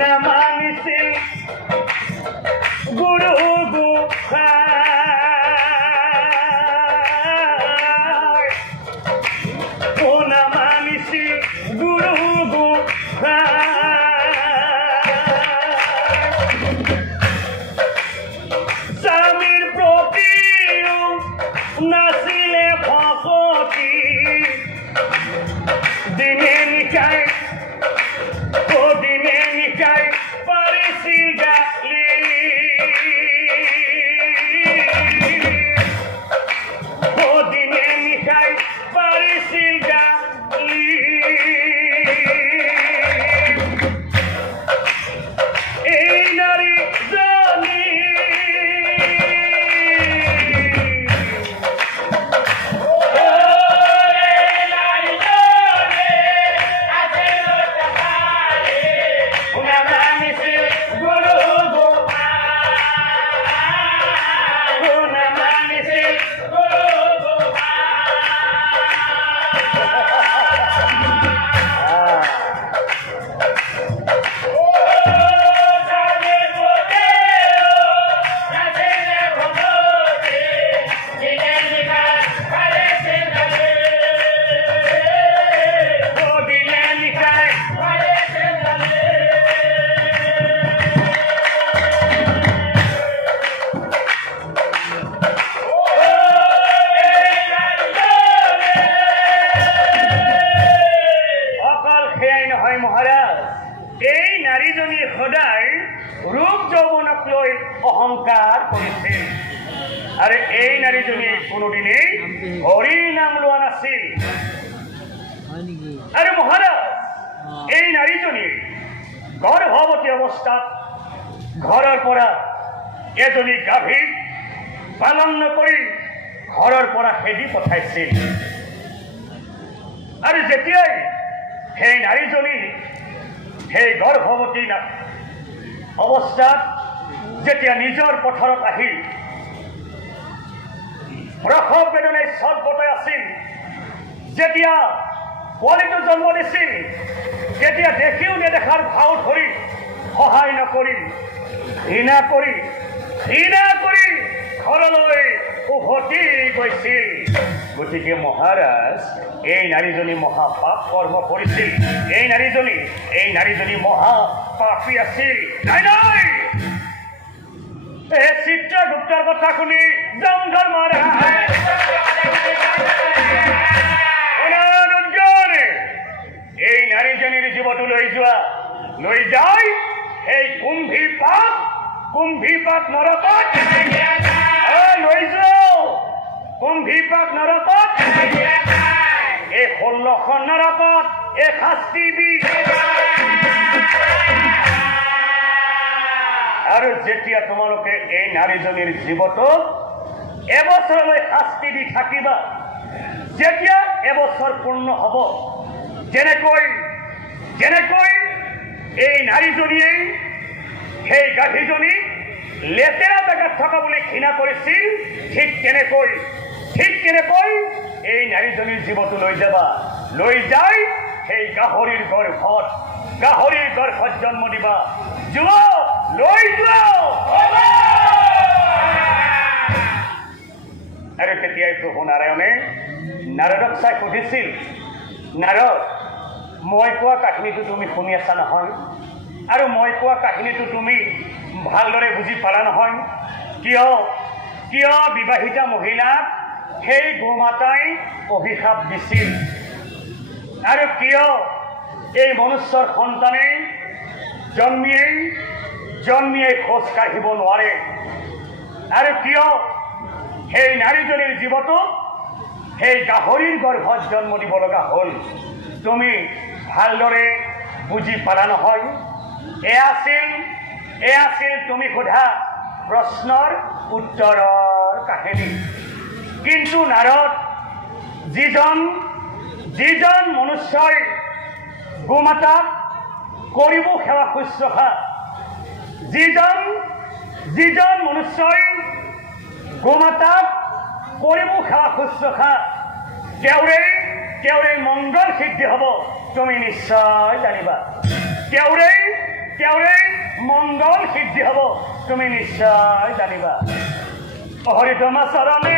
নামানিছিল গুৰু গোসাঁই নামানিছিল গুৰু গোসাঁই স্বামীৰ প্ৰতিও নাছিলে ভকতি দিনে নিশাই দিনে নিশাই পাৰিছিল গালি দিনে নিশাই পাৰিছিল গালি এই নাৰীজনী এই নাৰীজনী সদায় ৰূপ যৌৱনক লৈ অহংকাৰ কৰিছিল আৰু এই নাৰীজনী কোনোদিনেই হৰিৰ নাম লোৱা নাছিল আৰু মহাৰাজ এই নাৰীজনী গৰ্ভৱতী অৱস্থাত ঘৰৰ পৰা এজনী গাভীক পালন নকৰি ঘৰৰ পৰা খেদি পঠাইছিল আৰু যেতিয়াই সেই নাৰীজনী সেই গৰ্ভৱতী অৱস্থাত যেতিয়া নিজৰ পথাৰত আহি প্ৰসৱ বেদনাই ছট বটাই আছিল যেতিয়া পোৱালিটো জন্ম দিছিল তেতিয়া দেখিও নেদেখাৰ ভাও ধৰি সহায় নকৰি ঘৃণা কৰি ঘৰলৈ উভতি গৈছিল গতিকে মহাৰাজ এই নাৰীজনী মহাপাপ কৰ্ম কৰিছিল এই নাৰীজনী মহাপাপী আছিল নাই এই চিত্ৰগুপ্তৰ কথা শুনি জংঘল মহাৰাজ এই নাৰীজনীৰ জীৱটো লৈ যায় এই কুম্ভী পাপ নৰকত লৈ যাও কুম্ভী পাপ নৰকত এই 16খন নৰকত এই শাস্তি দি আৰু যেতিয়া তোমালোকে এই নাৰীজনীৰ জীৱটো এবছৰলৈ শাস্তি দি থাকিবা যেতিয়া এবছৰ পূৰ্ণ হ'ব যেনেকৈ এই নাৰীজনীয়ে সেই গাভীজনী লেতেৰা জেগাত থকা বুলি ঘৃণা কৰিছিল ঠিক তেনেকৈ এই নাৰীজনীৰ জীৱটো লৈ যায় সেই গাহৰিৰ গৰ্ভত জন্ম দিবা যোৱা লৈ যোৱা আৰু তেতিয়াই প্ৰভু নাৰায়ণে নাৰদক চাই সুধিছিল নাৰদ মই কোৱা কাহিনীটো তুমি শুনি আছা নহয় আৰু মই কোৱা কাহিনীটো তুমি ভালদৰে বুজি পালা নহয় কিয় বিবাহিতা মহিলাক সেই গোমাতাই অভিশাপ দিছিল আৰু কিয় এই মনুষ্যৰ সন্তানে জন্মিয়ে খোজ কাঢ়িব নোৱাৰে আৰু কিয় সেই নাৰীজনীৰ জীৱটো সেই গাহৰিৰ গৰ্ভত জন্ম দিব লগা হ'ল তুমি ভালদৰে বুজি পালা নহয় এয়া আছিল তুমি সোধা প্ৰশ্নৰ উত্তৰৰ কাহিনী কিন্তু নাৰদ যিজন মনুষ্যই গোমাতাক কৰিব সেৱা শুশ্ৰূষা যিজন মনুষ্যই গোমাতাক কৰিব সেৱা শুশ্ৰূষা তেওঁৰে মংগল সিদ্ধি হ'ব তুমি নিশ্চয় জানিবা তেওঁৰে মংগল সিদ্ধি হ'ব তুমি নিশ্চয় জানিবা। হৰিতমা চৰণে